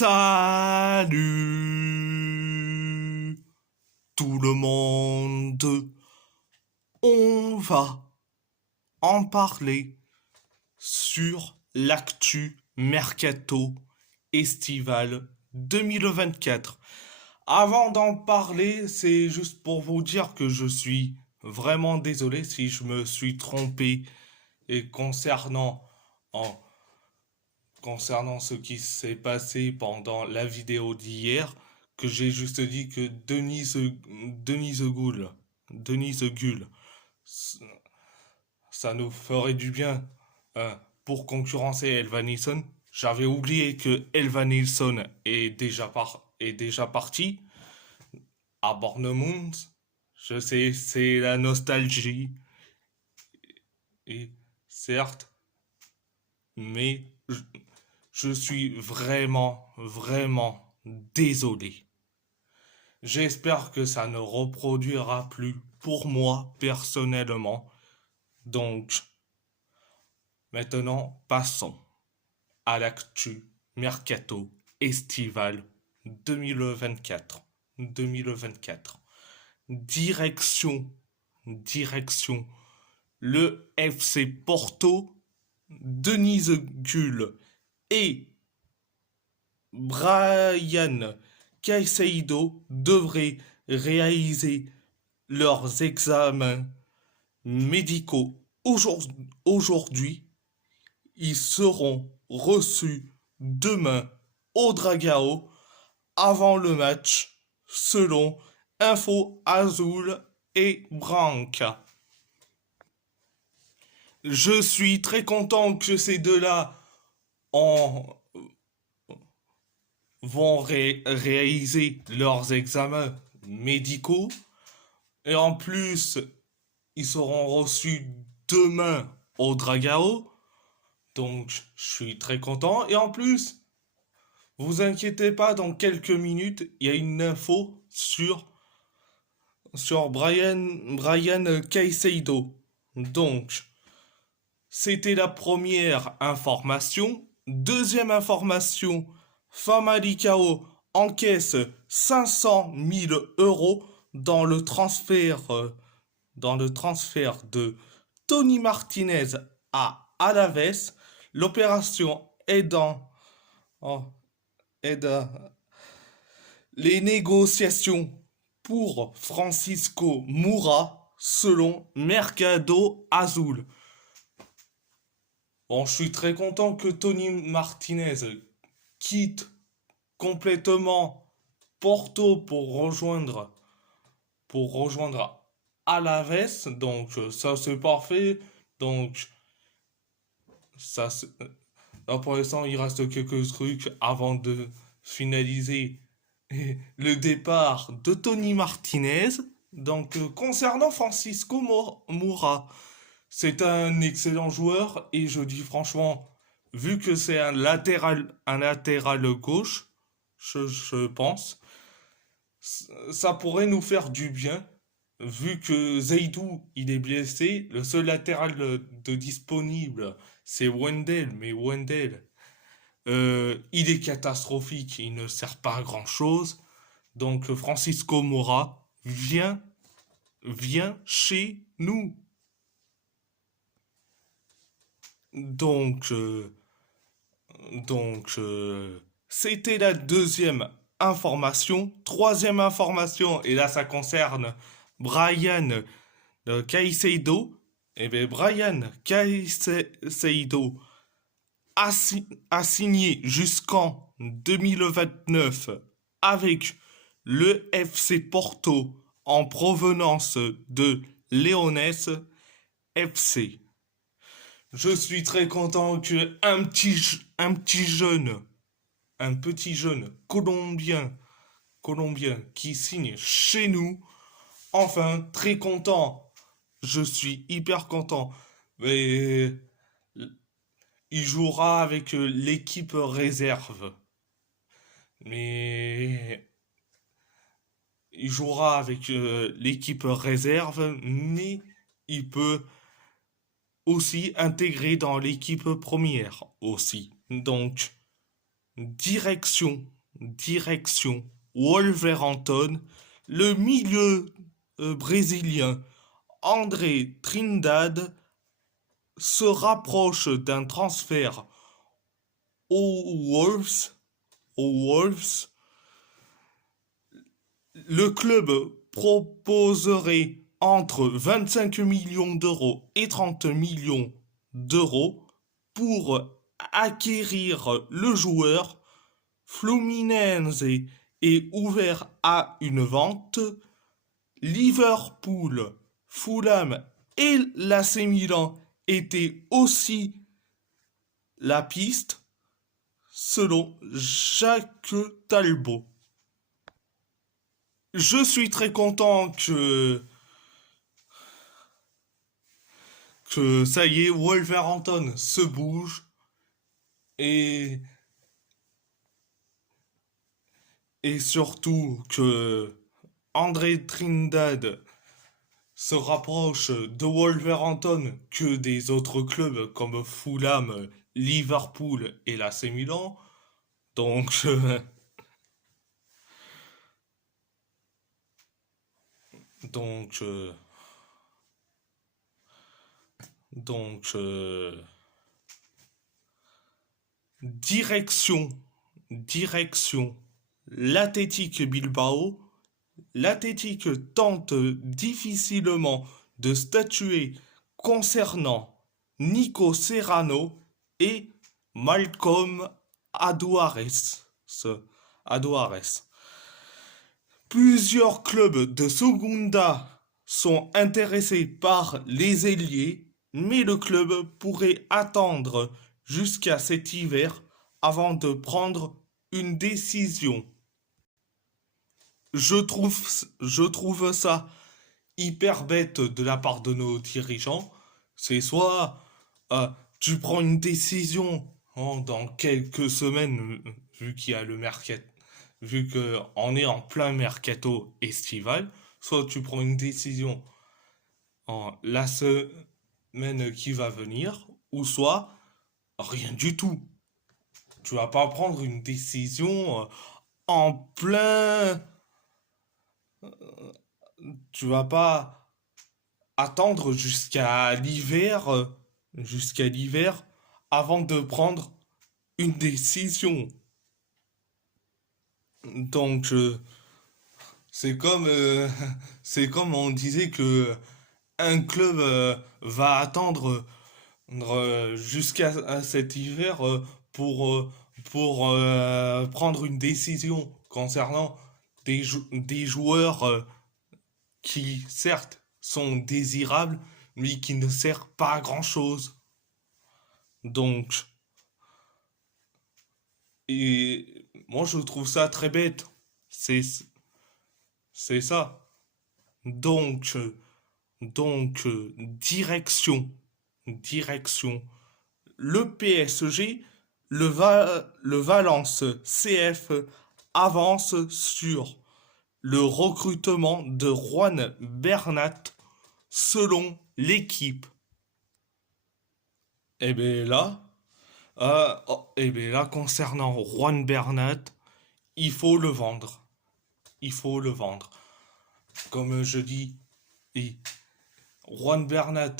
Salut tout le monde, on va en parler sur l'actu Mercato estival 2024. Avant d'en parler, c'est juste pour vous dire que je suis vraiment désolé si je me suis trompé et en, concernant ce qui s'est passé pendant la vidéo d'hier, que j'ai juste dit que Denise Gull, ça nous ferait du bien pour concurrencer Elvanilson. J'avais oublié que Elvanilson est déjà parti à Bournemouth. Je sais, c'est la nostalgie, et certes, mais je suis vraiment désolé. J'espère que ça ne reproduira plus pour moi personnellement. Donc, maintenant, passons à l'actu Mercato estival 2024. 2024. Direction, le FC Porto, Denise Gull et Brian Caicedo devraient réaliser leurs examens médicaux aujourd'hui. Ils seront reçus demain au Dragao avant le match, selon Info Azul et Branca. Je suis très content que ces deux-là vont réaliser leurs examens médicaux. Et en plus, ils seront reçus demain au Dragao. Donc, je suis très content. Et en plus, vous inquiétez pas, dans quelques minutes, il y a une info sur Brian Caicedo. Donc, c'était la première information. Deuxième information, Famalicão encaisse 500 000 euros dans le transfert de Tony Martinez à Alaves. L'opération oh, aide les négociations pour Francisco Moura selon Mercado Azul. Bon, je suis très content que Tony Martinez quitte complètement Porto pour rejoindre Alaves. Donc ça c'est parfait. Donc ça là pour l'instant il reste quelques trucs avant de finaliser le départ de Tony Martinez. Donc concernant Francisco Moura, c'est un excellent joueur et je dis franchement, vu que c'est un latéral gauche, je pense, ça pourrait nous faire du bien. Vu que Zaidou il est blessé, le seul latéral de disponible c'est Wendell, mais Wendell il est catastrophique, il ne sert pas à grand chose. Donc Francisco Moura vient chez nous. Donc, euh, donc, c'était la deuxième information. Troisième information, et là ça concerne Brian Caicedo. Eh bien, Brian Caicedo a signé jusqu'en 2029 avec le FC Porto en provenance de Leones FC. Je suis très content que un petit jeune colombien qui signe chez nous. Enfin, très content. Je suis hyper content. Mais il jouera avec l'équipe réserve. Mais il jouera avec l'équipe réserve, mais il peut aussi intégrer dans l'équipe première aussi. Donc, direction Wolverhampton, le milieu brésilien André Trindade se rapproche d'un transfert aux Wolves. Aux Wolves, le club proposerait entre 25 millions d'euros et 30 millions d'euros pour acquérir le joueur. Fluminense est ouvert à une vente. Liverpool, Fulham et l'AC Milan étaient aussi la piste selon Jacques Talbot. Je suis très content que ça y est, Wolverhampton se bouge et, et surtout que André Trindade se rapproche de Wolverhampton que des autres clubs comme Fulham, Liverpool et l'AC Milan. Donc, donc, donc, direction, direction, l'Athletic Bilbao. L'Athletic tente difficilement de statuer concernant Nico Serrano et Malcolm Aduares. Aduares. Plusieurs clubs de Segunda sont intéressés par les ailiers, mais le club pourrait attendre jusqu'à cet hiver avant de prendre une décision. Je trouve ça hyper bête de la part de nos dirigeants. C'est soit tu prends une décision dans quelques semaines, vu qu'il y a le mercato, vu qu'on est en plein mercato estival, soit tu prends une décision en la semaine qui va venir, ou soit rien du tout. Tu vas pas prendre une décision en plein. Tu vas pas attendre jusqu'à l'hiver avant de prendre une décision. Donc c'est comme c'est comme on disait que un club va attendre jusqu'à cet hiver pour prendre une décision concernant des joueurs qui certes sont désirables mais qui ne servent pas à grand chose. Donc et moi je trouve ça très bête. C'est c'est ça. Donc direction direction le PSG, le Valence CF avance sur le recrutement de Juan Bernat selon l'équipe. Et bien là, concernant Juan Bernat, il faut le vendre. Il faut le vendre. Comme je dis, Juan Bernat,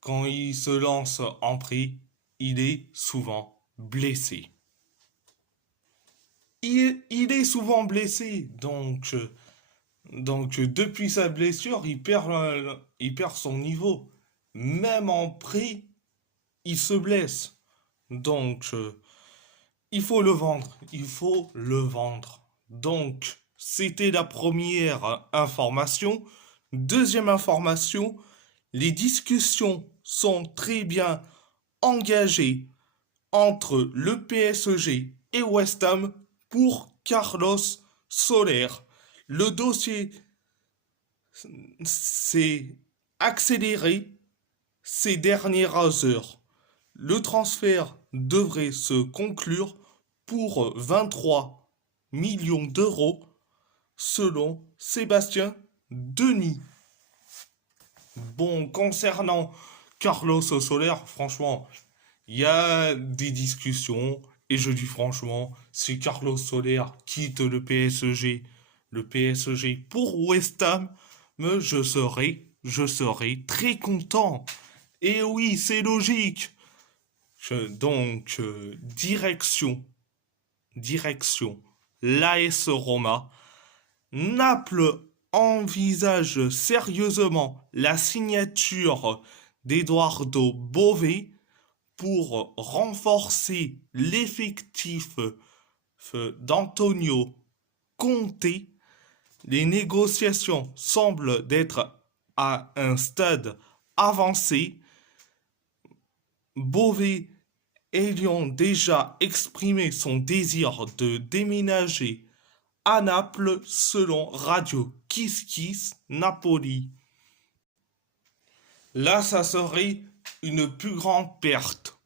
quand il se lance en prix, il est souvent blessé. Il est souvent blessé, donc depuis sa blessure, il perd son niveau. Même en prix, il se blesse. Donc, il faut le vendre. Il faut le vendre. Donc, c'était la première information. Deuxième information, les discussions sont très bien engagées entre le PSG et West Ham pour Carlos Soler. Le dossier s'est accéléré ces dernières heures. Le transfert devrait se conclure pour 23 millions d'euros selon Sébastien Denis. Bon, concernant Carlos Soler, franchement, il y a des discussions, Et je dis franchement, si Carlos Soler quitte le PSG pour West Ham, mais je serai très content. Et oui, c'est logique. Direction, l'AS Roma. Naples envisage sérieusement la signature d'Eduardo Bove pour renforcer l'effectif d'Antonio Conte. Les négociations semblent d'être à un stade avancé. Bove ayant déjà exprimé son désir de déménager à Naples selon Radio Kiss Kiss Napoli. Là, ça serait une plus grande perte,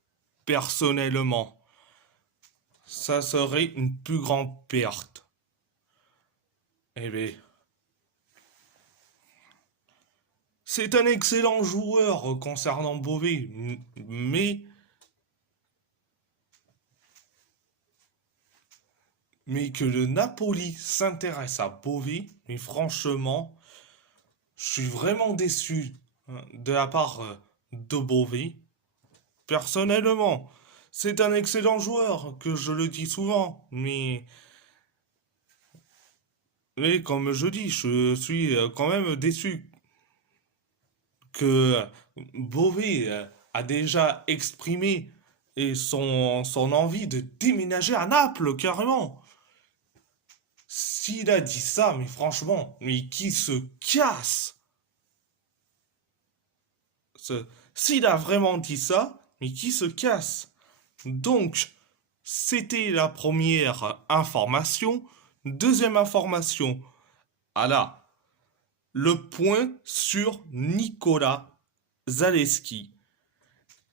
personnellement. Ça serait une plus grande perte. Eh bien, c'est un excellent joueur concernant Bové, mais que le Napoli s'intéresse à Bové, mais franchement, je suis vraiment déçu de la part de Bové. Personnellement, c'est un excellent joueur, que je le dis souvent, mais comme je dis, je suis quand même déçu que Bové a déjà exprimé son envie de déménager à Naples, carrément. S'il a dit ça, mais franchement, mais qui se casse. S'il a vraiment dit ça, mais qui se casse. Donc, c'était la première information. Deuxième information. Ah là, le point sur Nicolas Zaleski.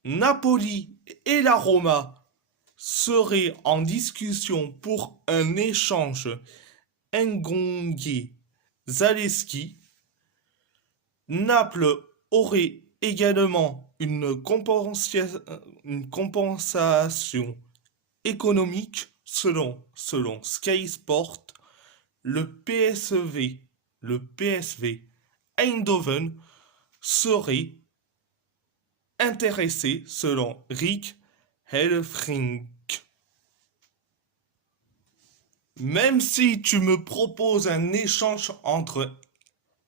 Napoli et la Roma seraient en discussion pour un échange Ngongue Zaleski. Naples aurait également une compensation économique selon Sky Sport. Le PSV Eindhoven serait intéressé selon Rick Helfrich. Même si tu me proposes un échange entre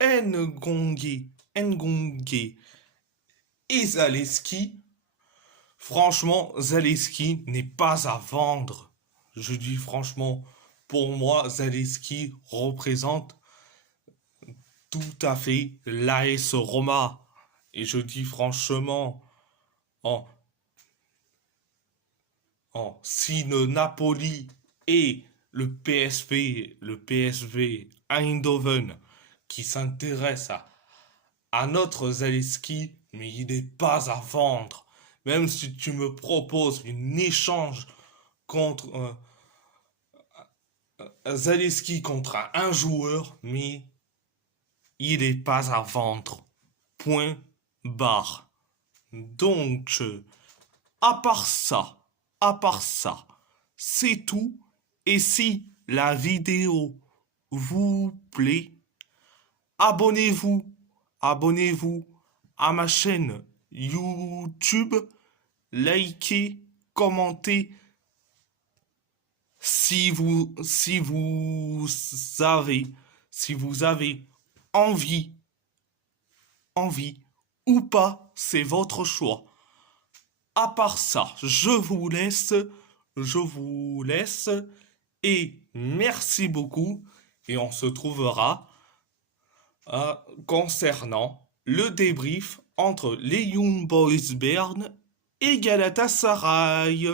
Ngongue et Zaleski, franchement, Zaleski n'est pas à vendre. Je dis franchement, pour moi, Zaleski représente tout à fait l'AS Roma. Et je dis franchement, en, si le Napoli et le PSV Eindhoven qui s'intéresse à notre Zaleski, mais il n'est pas à vendre. Même si tu me proposes un échange contre Zaleski contre un joueur, mais il n'est pas à vendre. Point barre. Donc, à part ça, c'est tout. Et si la vidéo vous plaît, abonnez-vous, abonnez-vous à ma chaîne YouTube, likez, commentez si vous avez envie, envie ou pas, c'est votre choix. À part ça, je vous laisse et merci beaucoup et on se trouvera concernant le débrief entre les Young Boys Bern et Galatasaray.